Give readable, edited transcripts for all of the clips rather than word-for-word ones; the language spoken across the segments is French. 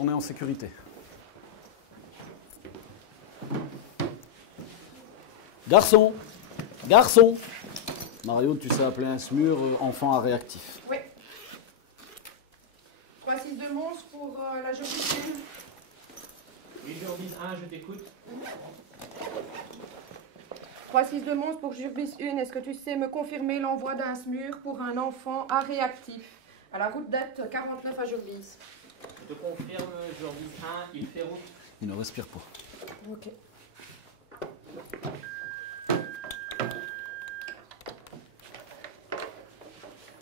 on est en sécurité. Garçon, garçon. Mario, tu sais appeler un SMUR enfant à réactif. Oui. 3-6-2 monstre pour la Jurbis 1. Oui, Jurbis 1, je t'écoute. 3-6-2 monstre pour Jurbis 1. Est-ce que tu sais me confirmer l'envoi d'un SMUR pour un enfant à réactif à la route date 49 à Jurbis? Je te confirme, Jurbis 1, il fait route. Il ne respire pas. Ok.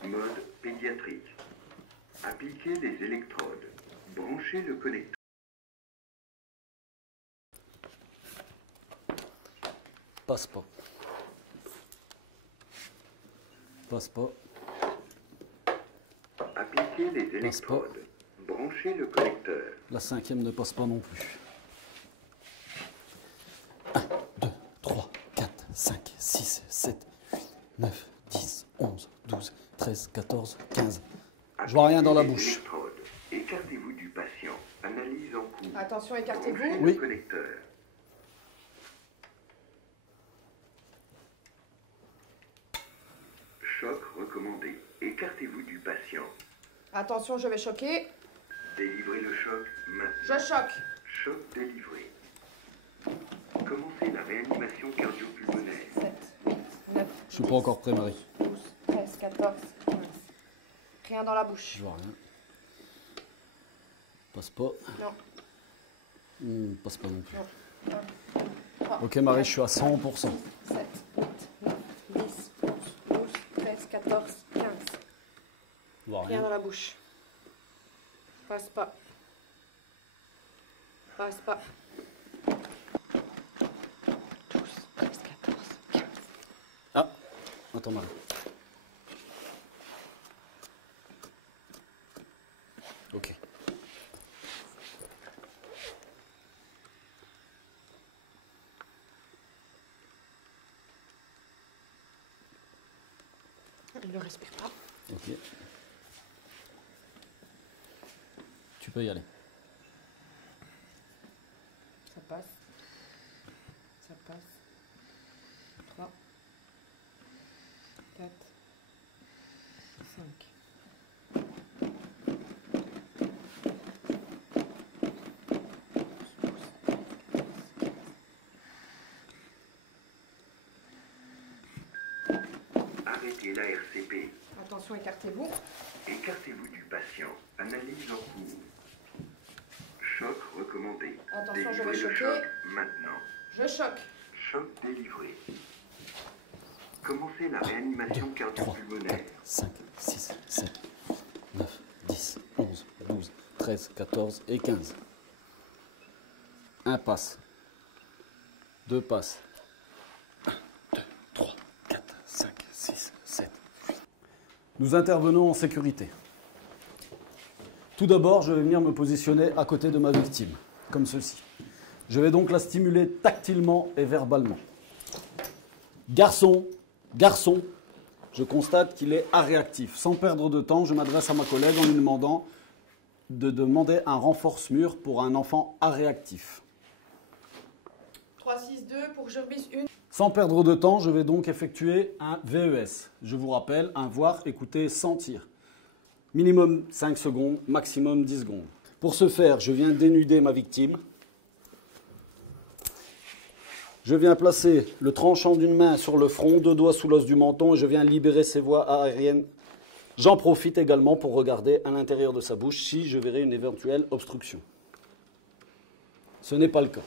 Mode pédiatrique. Appliquez les électrodes. Branchez le connecteur. Passe pas. Passe pas. Appliquez les électrodes. Branchez le connecteur. La 5e ne passe pas non plus. 1, 2, 3, 4, 5, 6, 7, 8, 9, 10, 11, 12, 13, 14, 15. Je vois rien dans la bouche. Électrodes. Écartez-vous du patient. Analyse en cours. Attention, Branchez écartez-vous. Oui. le connecteur. Choc recommandé. Écartez-vous du patient. Attention, je vais choquer. Délivrez le choc maintenant. Je choque. Choc délivré. Commencez la réanimation cardio-pulmonaire. 7, 8, 9. Je suis pas encore prêt, Marie. 12, 13, 14, 15. Rien dans la bouche. Je vois rien. Passe pas. Non. Passe pas non plus. Non. 1, 2, 3, Ok, Marie, je suis à 100%. 7, 8, 9, 10, 11, 12, 13, 14, 15. Je vois Rien rien. dans la bouche. Passe pas. Passe pas. 12, 13, 14, 15. Ah, attends, Marie. Ok. Il ne respire pas. Ok. Tu peux y aller. Ça passe. Ça passe. 3, 4, 5. Arrêtez la RCP. Attention, écartez-vous. Écartez-vous du patient. Analyse en cours. Choc recommandé. Attention, je vais Délivrez le choquer. choc maintenant. Je choque. Choc délivré. Commencez la réanimation 3, 4, cardio-pulmonaire. 5, 6, 7, 9, 10, 11, 12, 13, 14 et 15. Un passe. Deux passes. 1, 2, 3, 4, 5, 6, 7, 8. Nous intervenons en sécurité. Tout d'abord, je vais venir me positionner à côté de ma victime, comme ceci. Je vais donc la stimuler tactilement et verbalement. Garçon, garçon, je constate qu'il est aréactif. Sans perdre de temps, je m'adresse à ma collègue en lui demandant de demander un renfort SMUR pour un enfant aréactif. 3-6-2 pour Jurbis 1. Sans perdre de temps, je vais donc effectuer un VES. Je vous rappelle, un voir, écouter, sentir. Minimum 5 secondes, maximum 10 secondes. Pour ce faire, je viens dénuder ma victime. Je viens placer le tranchant d'une main sur le front, 2 doigts sous l'os du menton et je viens libérer ses voies aériennes. J'en profite également pour regarder à l'intérieur de sa bouche si je verrai une éventuelle obstruction. Ce n'est pas le cas.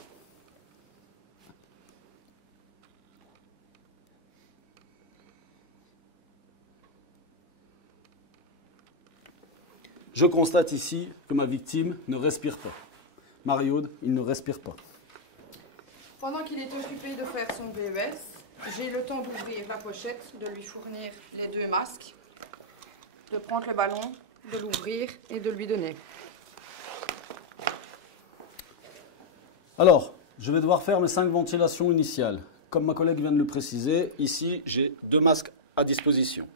Je constate ici que ma victime ne respire pas. Marie-Aude, il ne respire pas. Pendant qu'il est occupé de faire son VES, j'ai le temps d'ouvrir la pochette, de lui fournir les 2 masques, de prendre le ballon, de l'ouvrir et de lui donner. Alors, je vais devoir faire mes 5 ventilations initiales. Comme ma collègue vient de le préciser, ici, j'ai 2 masques à disposition.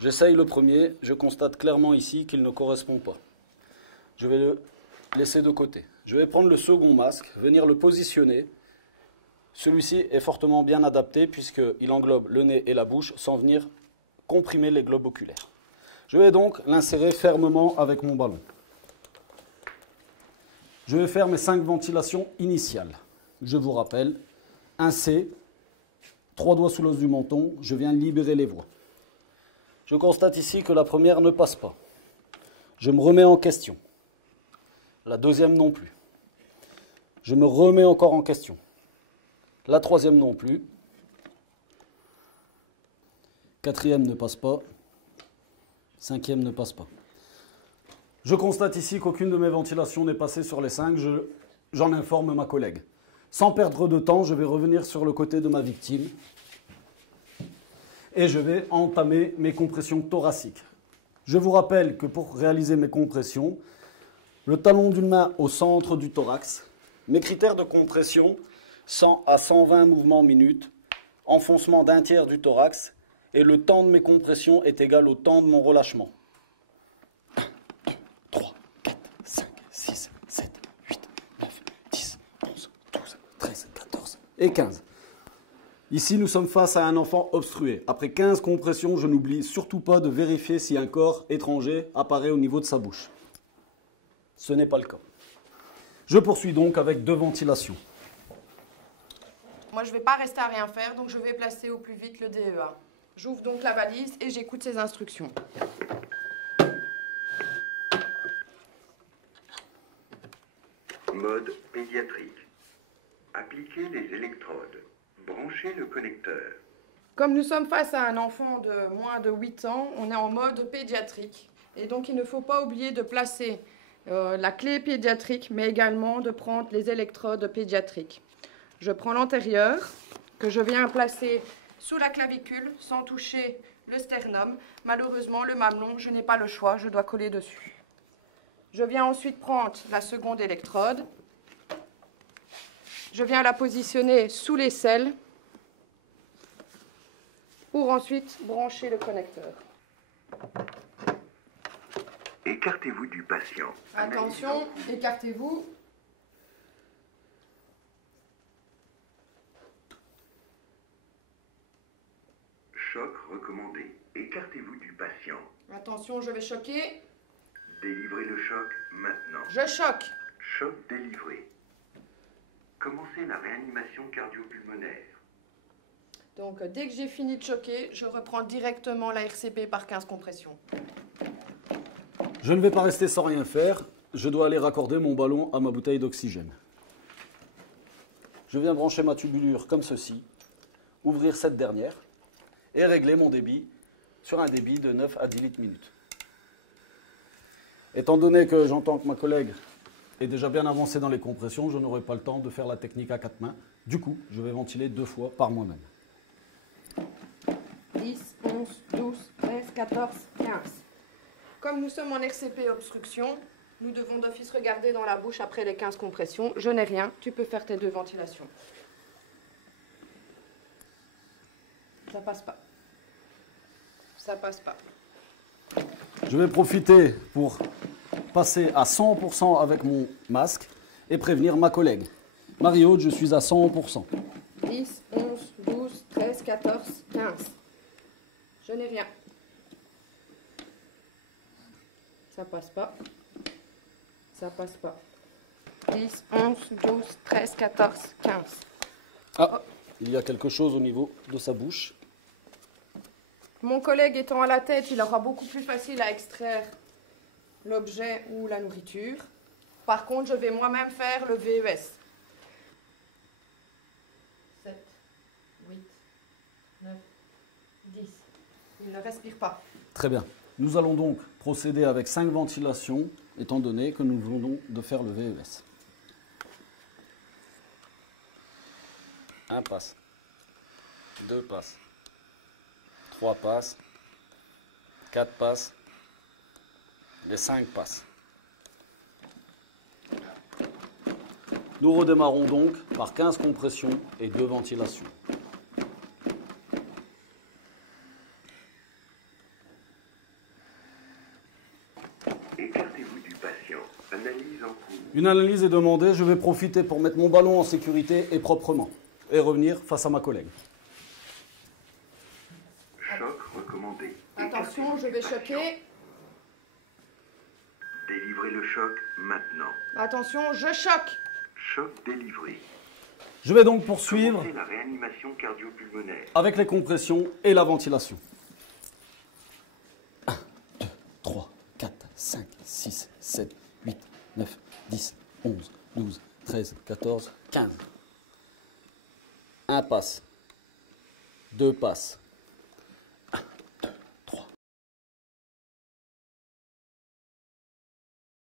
J'essaye le premier, je constate clairement ici qu'il ne correspond pas. Je vais le laisser de côté. Je vais prendre le second masque, venir le positionner. Celui-ci est fortement bien adapté puisqu'il englobe le nez et la bouche sans venir comprimer les globes oculaires. Je vais donc l'insérer fermement avec mon ballon. Je vais faire mes 5 ventilations initiales. Je vous rappelle, 1C, 3 doigts sous l'os du menton, je viens libérer les voies. Je constate ici que la première ne passe pas. Je me remets en question. La deuxième non plus. Je me remets encore en question. La troisième non plus. Quatrième ne passe pas. Cinquième ne passe pas. Je constate ici qu'aucune de mes ventilations n'est passée sur les 5. J'en informe ma collègue. Sans perdre de temps, je vais revenir sur le côté de ma victime. Et je vais entamer mes compressions thoraciques. Je vous rappelle que pour réaliser mes compressions, le talon d'une main au centre du thorax, mes critères de compression, 100 à 120 mouvements minute, enfoncement d'un tiers du thorax, et le temps de mes compressions est égal au temps de mon relâchement. 1, 2, 3, 4, 5, 6, 7, 8, 9, 10, 11, 12, 13, 14 et 15. Ici, nous sommes face à un enfant obstrué. Après 15 compressions, je n'oublie surtout pas de vérifier si un corps étranger apparaît au niveau de sa bouche. Ce n'est pas le cas. Je poursuis donc avec 2 ventilations. Moi, je ne vais pas rester à rien faire, donc je vais placer au plus vite le DEA. J'ouvre donc la valise et j'écoute ses instructions. Mode pédiatrique. Appliquez les électrodes. Branchez le connecteur. Comme nous sommes face à un enfant de moins de 8 ans, on est en mode pédiatrique. Et donc, il ne faut pas oublier de placer la clé pédiatrique, mais également de prendre les électrodes pédiatriques. Je prends l'antérieur, que je viens placer sous la clavicule, sans toucher le sternum. Malheureusement, le mamelon, je n'ai pas le choix, je dois coller dessus. Je viens ensuite prendre la seconde électrode. Je viens la positionner sous l'aisselle pour ensuite brancher le connecteur. Écartez-vous du patient. Attention, écartez-vous. Choc recommandé. Écartez-vous du patient. Attention, je vais choquer. Délivrez le choc maintenant. Je choque. Choc délivré. Commencez la réanimation cardio-pulmonaire. Donc, dès que j'ai fini de choquer, je reprends directement la RCP par 15 compressions. Je ne vais pas rester sans rien faire. Je dois aller raccorder mon ballon à ma bouteille d'oxygène. Je viens brancher ma tubulure comme ceci, ouvrir cette dernière et régler mon débit sur un débit de 9 à 10 litres minute. Étant donné que j'entends que ma collègue est déjà bien avancée dans les compressions, je n'aurai pas le temps de faire la technique à 4 mains. Du coup, je vais ventiler 2 fois par moi-même. 10, 11, 12, 13, 14, 15. Comme nous sommes en RCP obstruction, nous devons d'office regarder dans la bouche après les 15 compressions. Je n'ai rien, tu peux faire tes 2 ventilations. Ça passe pas. Ça passe pas. Je vais profiter pour passer à 100% avec mon masque et prévenir ma collègue. Marie-Aude, je suis à 100%. 10, 11, 12, 13, 14, 15. Je n'ai rien. Ça passe pas. Ça passe pas. 10, 11, 12, 13, 14, 15. Ah, il y a quelque chose au niveau de sa bouche. Mon collègue étant à la tête, il aura beaucoup plus facile à extraire l'objet ou la nourriture. Par contre, je vais moi-même faire le VES. 7, 8, 9, 10. Il ne respire pas. Très bien. Nous allons donc procéder avec 5 ventilations, étant donné que nous venons de faire le VES. 1 passe. 2 passes. 3 passes. 4 passes. Les 5 passes. Nous redémarrons donc par 15 compressions et 2 ventilations. Écartez-vous du patient. Analyse en cours. Une analyse est demandée. Je vais profiter pour mettre mon ballon en sécurité et proprement. Et revenir face à ma collègue. Choc recommandé. Attention, je vais choquer. Délivrez le choc maintenant. Attention, je choque. Choc délivré. Je vais donc poursuivre Commencez la réanimation cardio-pulmonaire. avec les compressions et la ventilation. 1, 2, 3, 4, 5, 6, 7, 8, 9, 10, 11, 12, 13, 14, 15. 1 passe. 2 passes.